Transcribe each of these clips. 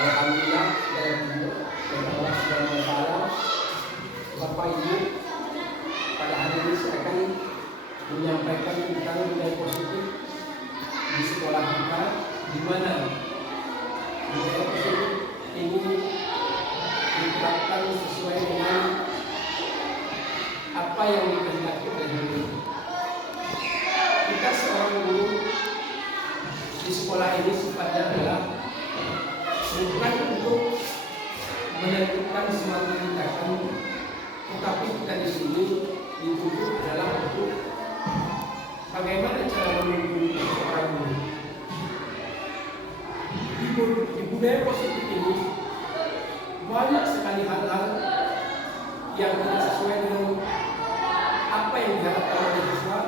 Alhamdulillah dalam hidup yang Allah Subhanahu wa Ta'ala. Bapak Ibu, pada hari ini saya akan menyampaikan tentang nilai positif di sekolah kita, di mana nilai positif ini diterapkan sesuai dengan apa yang dikehendaki oleh guru. Kita seorang guru di sekolah ini sifatnya adalah bukan untuk menentukan suatu tindakan, tetapi kita di sini dituntut adalah untuk bagaimana cara membimbing seorang guru. Di budaya positif ini banyak sekali hal-hal yang tidak sesuai dengan apa yang diharapkan oleh siswa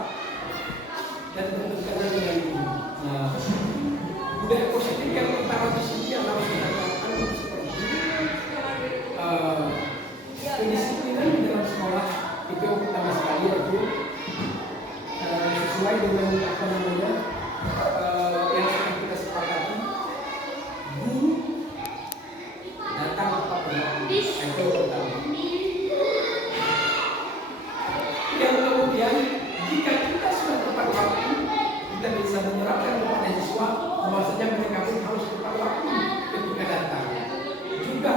dan tentukan dengan guru. Nah, budaya positif yang pertama di sini yang harus kita lakukan seperti kedisiplinan di dalam sekolah. Itu yang pertama sekali, yaitu sesuai dengan apa namanya yang akan kita sepakati, guru datang tepat waktu. Itu yang pertama. Yang kemudian, jika kita sudah tepat waktu, kita bisa menyerapkan kepada siswa bahwasanya mereka pun harus tepat waktu ketika datang. Juga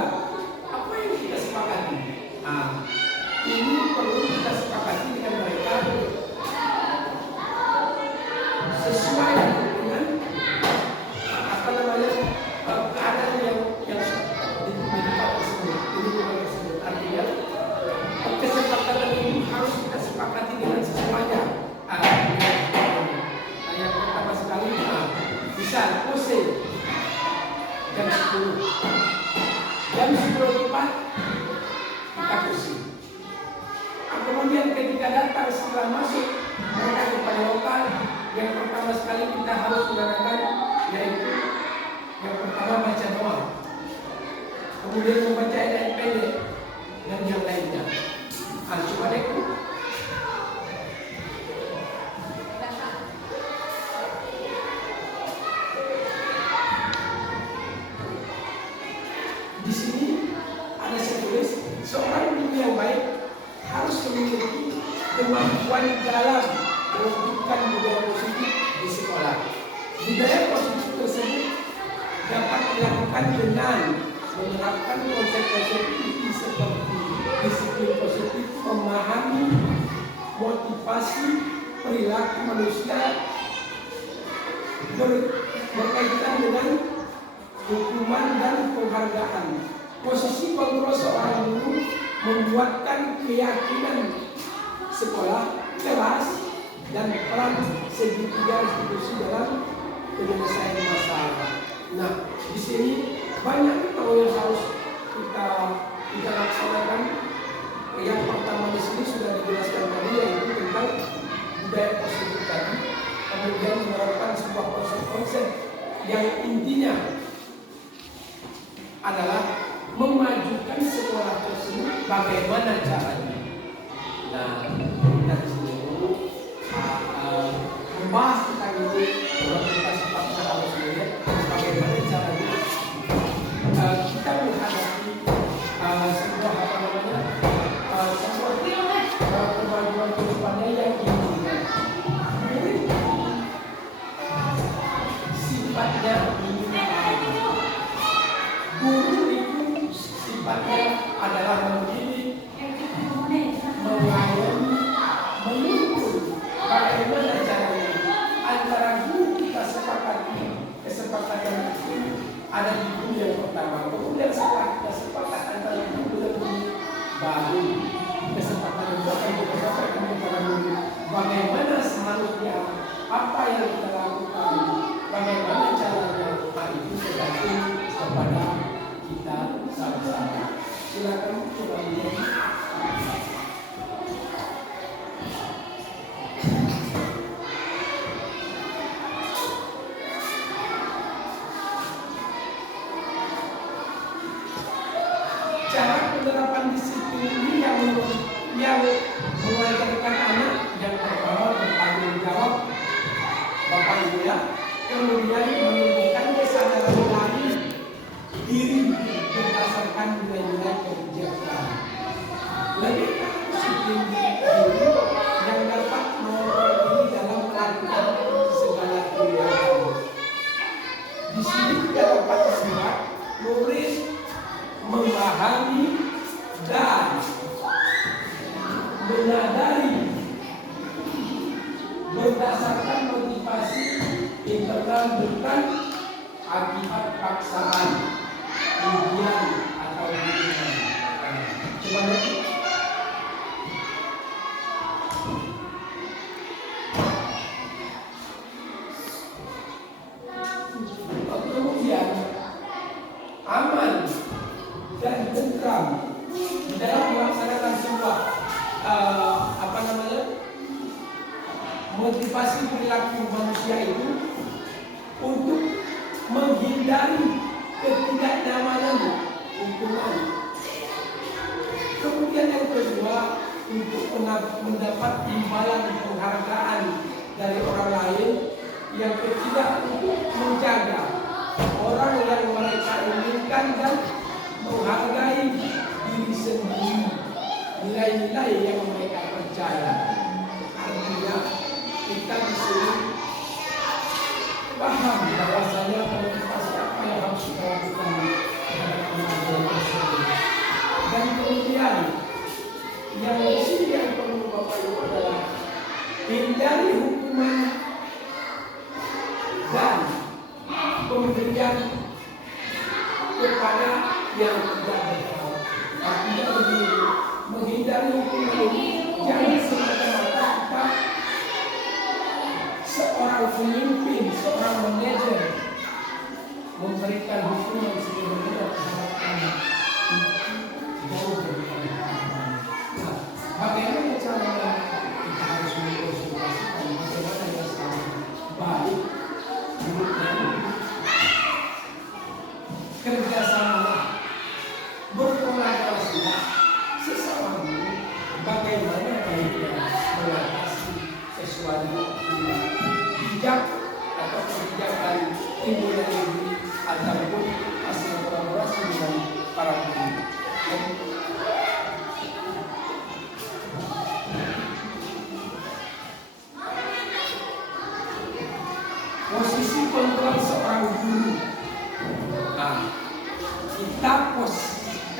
apa yang kita sepakati, ini perlu kita sepakati dengan mereka sesuai dengan apa namanya keadaan yang di tempat tersebut, di lingkungan tersebut. Artinya kesepakatan ini harus kita sepakati dengan semuanya. Yang pertama sekali, misal pose jam 10, jam 10 tepat kita pose. Kemudian ketika datang setelah masuk mereka kepada lokal, yang pertama sekali kita harus mengadakan yaitu yang pertama baca doa, kemudian membaca ayat pendek dan yang lainnya. Coba deh. Di sini ada saya tulis, seorang guru yang baik harus memiliki kemampuan dalam mewujudkan budaya positif di sekolah. Budaya positif tersebut dapat dilakukan dengan menerapkan konsep-konsep inti seperti disiplin positif, memahami motivasi perilaku manusia, berkaitan dengan hukuman dan penghargaan. Posisi pengurus seorang guru membuatkan keyakinan sekolah, kelas, dan peran segitiga institusi dalam penyelesaian masalah. Nah, di sini banyak hal yang harus kita laksanakan. Yang pertama di sini sudah dijelaskan tadi, yaitu tentang budaya positif tadi. Kemudian menerapkan sebuah konsep-konsep yang intinya adalah memajukan sekolah tersebut. Bagaimana caranya? Nah, kita di sini dulu membahas tentang itu. Kita sifatnya harus melihat bagaimana caranya kita menghadapi sebuah apa namanya sebuah kemajuan kehidupannya yang diinginkan. Sifatnya guru itu sifatnya adalah mendidik, melayani, menuntut. Bagaimana caranya? Antara guru kita sepakati kesepakatan itu ada di guru yang pertama. Kemudian setelah kita sepakat antara guru dan guru, baru kesepakatan itu akan kita sampaikan kepada guru. Bagaimana seharusnya, apa yang kita lakukan, bagaimana caranya, itu tergantung kepada kita sama-sama. Silakan coba lihat. Cara penerapan disiplin ini yang mengajarkan anak yang pertama bertanggung jawab, Bapak Ibu ya, kemudian menunjukkan kesadaran diri aman, dan tentram di dalam melaksanakan sebuah motivasi perilaku manusia itu untuk menghindari ketidaknyamanan lingkungan. Kemudian yang kedua, untuk mendapat imbalan penghargaan dari orang lain. Yang ketiga, untuk menjaga orang yang mereka inginkan dan menghargai diri sendiri, nilai-nilai yang mereka percaya. Artinya kita di sini paham bahwasanya motivasi apa yang harus kita lakukan terhadap kemajuan tersebut. Dan kemudian yang di sini yang perlu Bapak Ibu adalah hindari hukuman dan pemberian kepada yang tidak bersalah. Artinya begini, menghindari hukuman ini jangan semata-mata kita seorang pemimpin, seorang manajer memberikan hukuman sebenarnya terhadap anak jauh dari Allah. Nah, bagaimana caranya kita harus mengkonsultasikan bagaimana yang sangat baik kerjasama berkolaborasi sesama guru, bagaimana baiknya mengatasi sesuatu bijak atau kebijakan timbulan negeri ataupun hasil kolaborasi dengan para guru. Posisi kontrol seorang guru. Nah, kita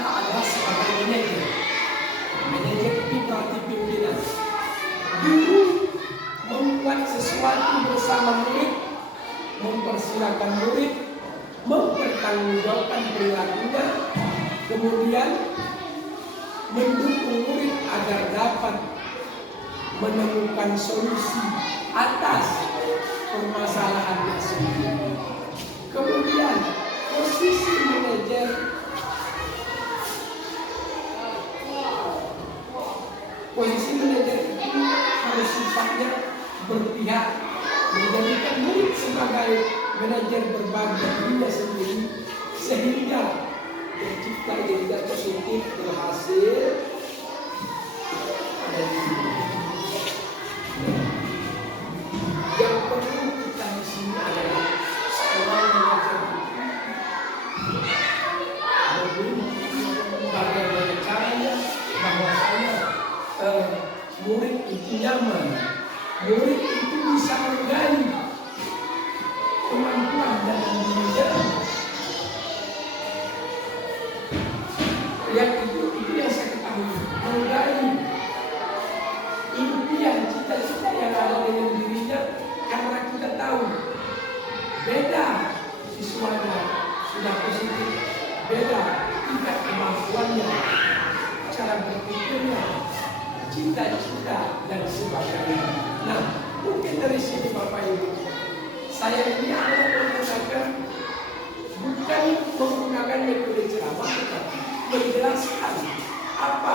adalah sebagai manajer itu berarti pimpinan. Guru membuat sesuatu bersama murid, mempersilahkan murid, mempertanggungjawabkan perilakunya, kemudian mendukung murid agar dapat menemukan solusi atas permasalahannya sendiri. Kemudian posisi manajer itu harus sifatnya berpihak, menjadikan murid sebagai manajer berbagi dirinya sendiri sehingga tercipta identitas positif berhasil. Yang perlu kita di sini adalah seorang manajer bagaimana caranya bahwasanya murid itu nyaman, murid itu bisa menggali kemampuan dalam dirinya. Yang itu yang saya ketahui, menggali impian cita-cita yang ada dalam dirinya, karena kita tahu beda siswanya sudah positif, beda tingkat kemampuannya, cara berpikirnya, cita-cita dan sebagainya. Nah, mungkin dari sini Bapak Ibu, saya ini adalah menggunakan bukan menggunakan metode ceramah, tetapi menjelaskan apa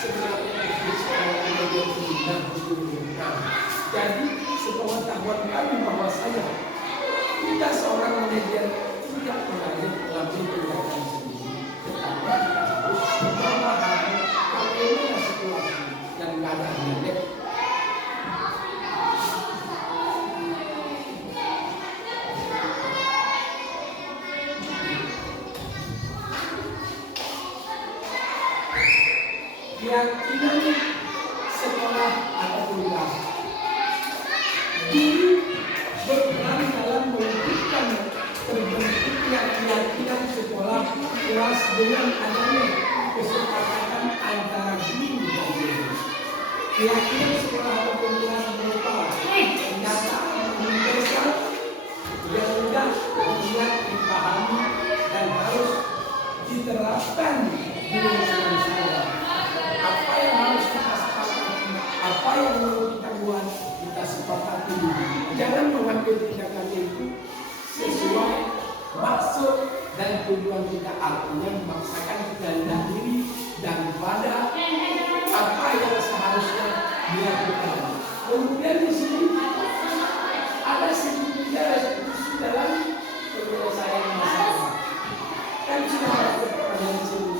sebenarnya itu seorang manajer dan guru. Nah, jadi sepengetahuan kami bahwasanya kita seorang manajer tidak mengambil tindakan sendiri, tetapi kita harus memahami bagaimana situasi dan keadaannya. Keyakinan sekolah atau kuliah, guru berperan dalam mewujudkan terbentuknya keyakinan sekolah kelas dengan adanya kesepakatan antara guru dan murid. Keyakinan sekolah atau kuliah berupa pernyataan universal yang mudah dilihat, dipahami, dan harus diterapkan di lingkungan sekolah. Apa yang harus kita sepakati, apa yang perlu kita buat, kita sepakati. Jangan mengambil tindakan itu sesuai maksud dan tujuan kita artinya memaksakan kehendak diri daripada apa yang seharusnya dilakukan. Kemudian di sini ada segitiga dalam penyelesaian masalah. Kan sudah ada pertanyaan di sini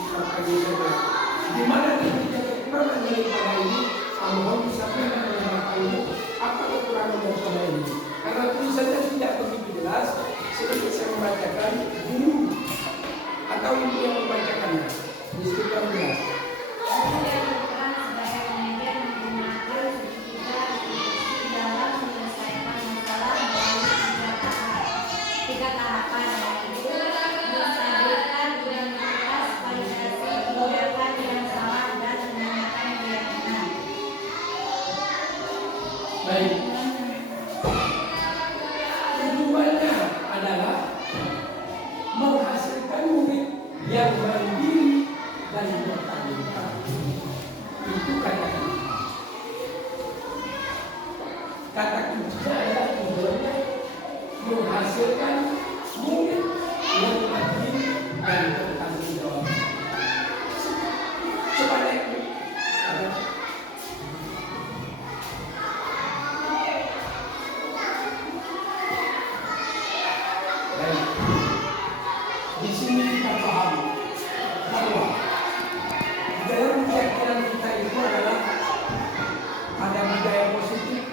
di mana ketika kekurangan daripada ini, Allah sampai mengenai ini apa kekurangan daripada ini? Karena tulisannya tidak begitu jelas. Sedikit saya membacakan guru atau ibu yang membacakannya. Di situ kan jelas. Baik. Tujuannya adalah menghasilkan murid yang mandiri dan bertanggung jawab. Itu kata kunci. Kata kuncinya adalah tujuannya menghasilkan murid yang mandiri dan bertanggung jawab. Kepada itu ada di sini kita paham bahwa dalam keyakinan kita itu adalah ada budaya positif,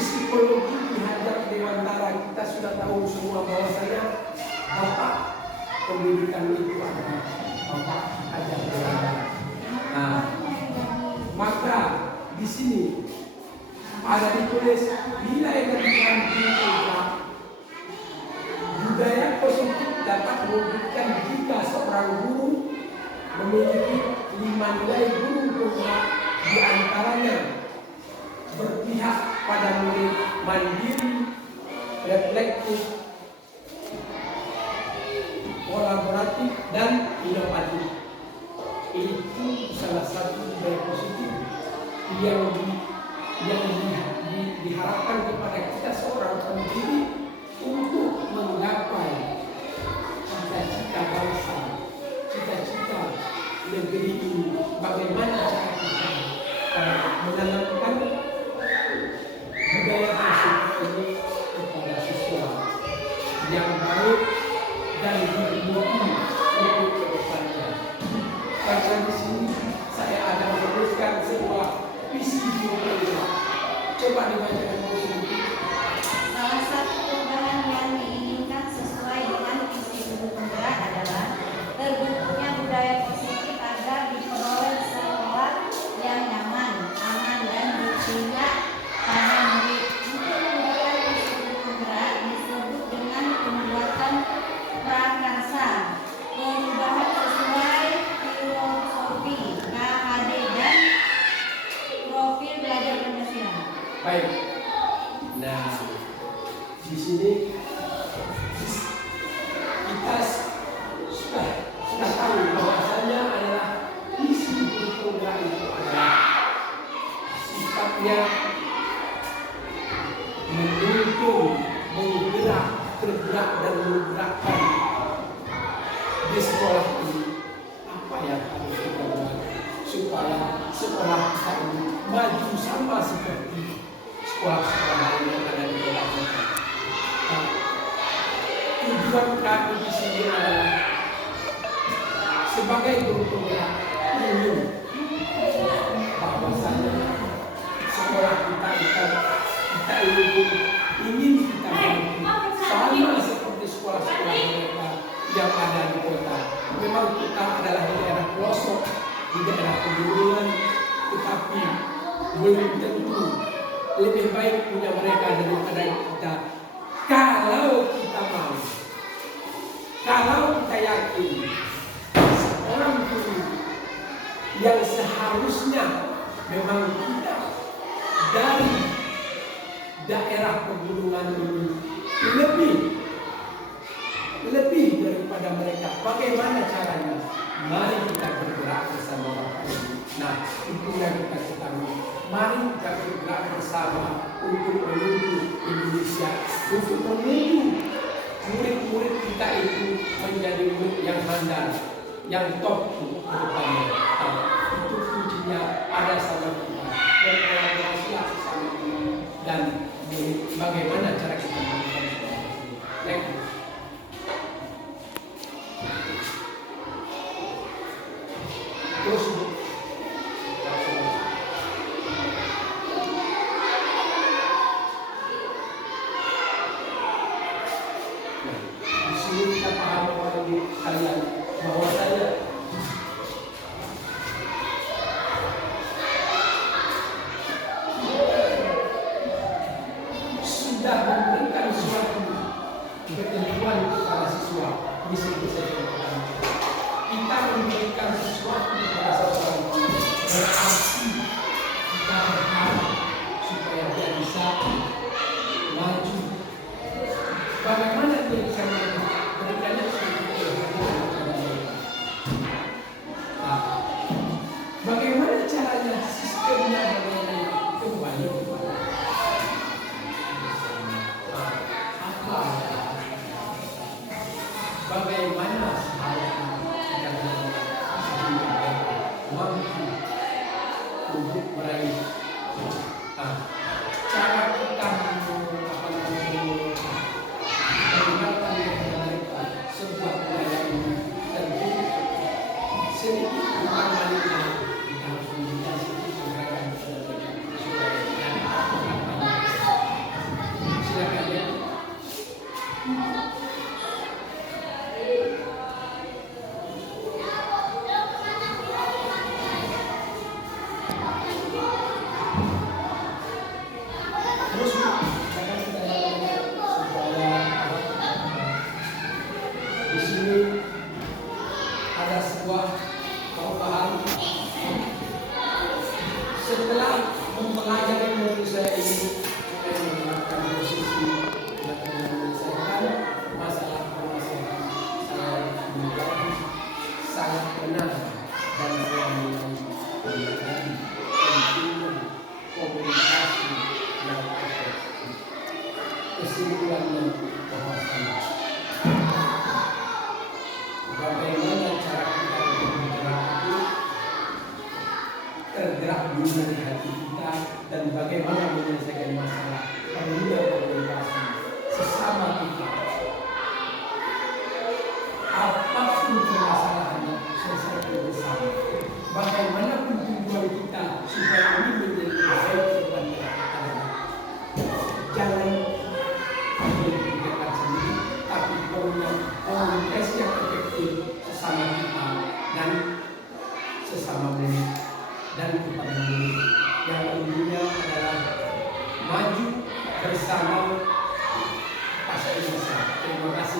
psikologi dihajar di antara kita sudah tahu semua bahwasanya bapak pendidikan itu adalah bapak ajar belajar. Nah, maka di sini ada ditulis nilai dari kita. Budaya positif dapat mewujudkan jika seorang guru memiliki 5 nilai guru penggerak, di antaranya berpihak pada murid, mandiri, reflektif, kolaboratif, dan inovatif. Itu salah satu budaya positif yang diharapkan kepada kita seorang pendiri untuk menggapai cita-cita bangsa, cita-cita negeri ini. Bagaimana cara kita menanamkan budaya positif ini kepada siswa yang baik dan diikuti untuk kedepannya. Karena di sini saya ada menuliskan sebuah visi program. Coba dibacakan positif. Salah satu perubahan yang diinginkan sesuai dengan visi guru penggerak adalah terbentuknya budaya positif agar diperoleh sekolah yang nyaman, aman, dan berpihak pada murid. Untuk mewujudkan visi guru penggerak disebut dengan pembuatan prakarsa, perubahan sesuai filosofi KHD dan profil belajar Pancasila. Baik. Nah, di sini kita sudah tahu bahwasanya adalah isi program itu adalah sifatnya mendukung, menggerak, tergerak dan menggerakkan di sekolah ini apa yang harus kita buat supaya sekolah kita ini maju sama seperti sekolah-sekolah yang ada di dalam kita. Tujuan kami di sini adalah sebagai guru penggerak ingin bahwasanya sekolah kita ingin kita mampu sama seperti sekolah-sekolah mereka yang ada di kota. Memang kita adalah di daerah pelosok, di daerah pegunungan, tetapi belum tentu lebih baik punya mereka daripada kita. Kalau kita mau, kalau kita yakin seorang guru yang seharusnya memang tidak dari daerah pegunungan ini lebih daripada mereka. Bagaimana caranya? Mari kita bergerak bersama Bapak Ibu. Nah, itu yang kita ketahui. Mari kita bergerak bersama untuk menuju Indonesia, untuk menuju murid-murid kita itu menjadi murid yang handal, yang top untuk kedepannya. Itu kuncinya ada sama kita dan kolaborasilah sesama kita dan bagaimana cara kita melakukan kolaborasi. Terus di sini kita paham orang di kalian bahwa saya sudah memberikan suatu ketentuan kepada siswa. Bisa kita memberikan sesuatu kepada seseorang berarti kita berharap supaya dia bisa maju. Bagaimana dia bisa maju? Berikannya suatu keberhasilan kepada mereka. Bagaimana caranya, sistemnya, bagaimana kembali kepada apa? Bagaimana mampu untuk meraih cara kita mengenalkan kepada mereka sebuah budaya ini tentu sedikit bukan banyaknya kita harus memberikan sedikit mereka supaya silakan ya. Terus akan kita lakukan supaya di sini ada sebuah perubahan setelah mempelajari menurut saya ini saya menerapkan posisi dan menyelesaikan masalah permasalahan saya menjadi sangat tenang dan saya mulai menjadi pentingnya komunikasi yang efektif. Kesimpulannya bahwasanya bagaimana cara kita untuk bergerak itu tergerak dulu dari hati kita dan bagaimana menyelesaikan masalah perlunya komunikasi sesama kita. Apapun permasalahannya selesaikan bersama. Bagaimanapun tujuan kita supaya ini menjadi baik kepada adalah jangan memikirkan sendiri, tapi perlunya komunikasi yang efektif sesama kita dan sesama murid dan kepada murid. Yang ujungnya adalah maju bersama pasca Indonesia. Terima kasih.